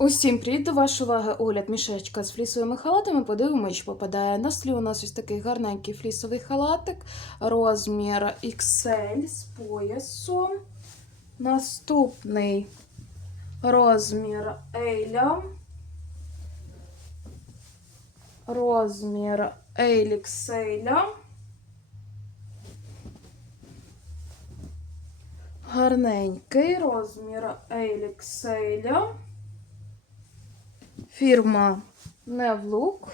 Усім привіт до вашої уваги огляд мішечка з флісовими халатами. Подивимось, що попадає. На столі у нас ось такий гарненький флісовий халатик, розмір XL з поясом. Наступний розмір Ейля. Розмір Ейліксейля. Гарненький розмір Ейліксейля. Фірма Невлук,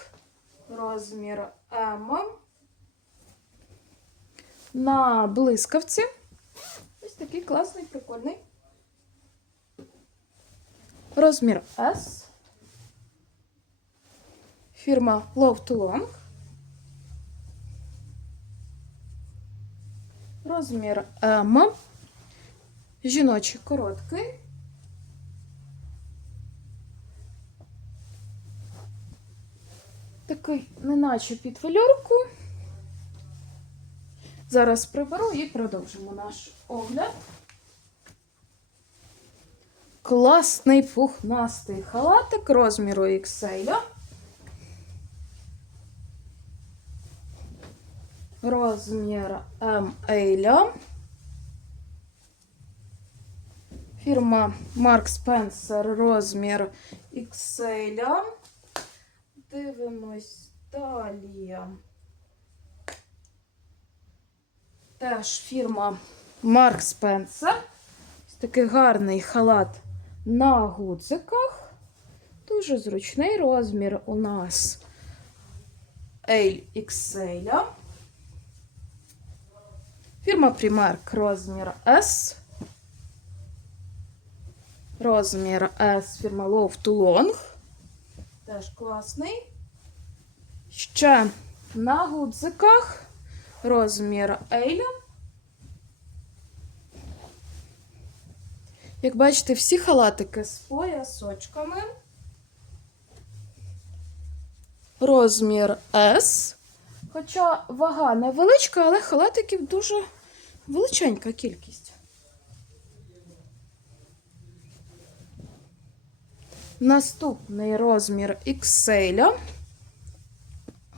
розмір М. На блискавці. Ось такий класний, прикольний. Розмір S. Фірма Love to Long. Розмір М. Жіночий короткий. Такий, неначе під фольорку. Зараз приберу і продовжимо наш огляд. Класний пухнастий халатик розміру XL. Розмір ML. Фірма Mark Spencer розмір XL. Дивимось далі. Теж фірма Spencer. Ось такий гарний халат на гудзиках. Дуже зручний розмір у нас LXL. Фірма Primark розмір S. Розмір S фірма Love to Long. Теж класний. Ще на гудзиках розмір L. Як бачите, всі халатики з поясочками. Розмір S. Хоча вага невеличка, але халатиків дуже величенька кількість. Наступний розмір XL.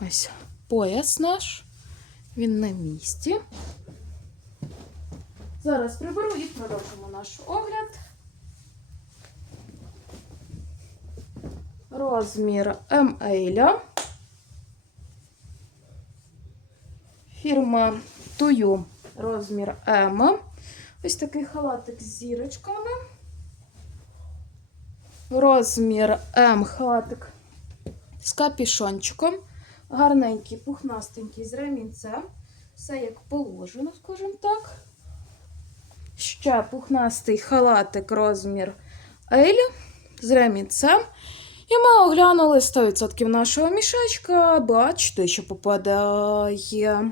Ось пояс наш. Він на місці. Зараз приберу і продовжимо наш огляд. Розмір ML. Фірма Тую. Розмір М. Ось такий халатик з зірочками. Розмір М халатик з капішончиком. Гарненький, пухнастенький з ремінцем. Все як положено, скажімо так. Ще пухнастий халатик розмір L з ремінцем. І ми оглянули 100% нашого мішечка. Бачите, що попадає.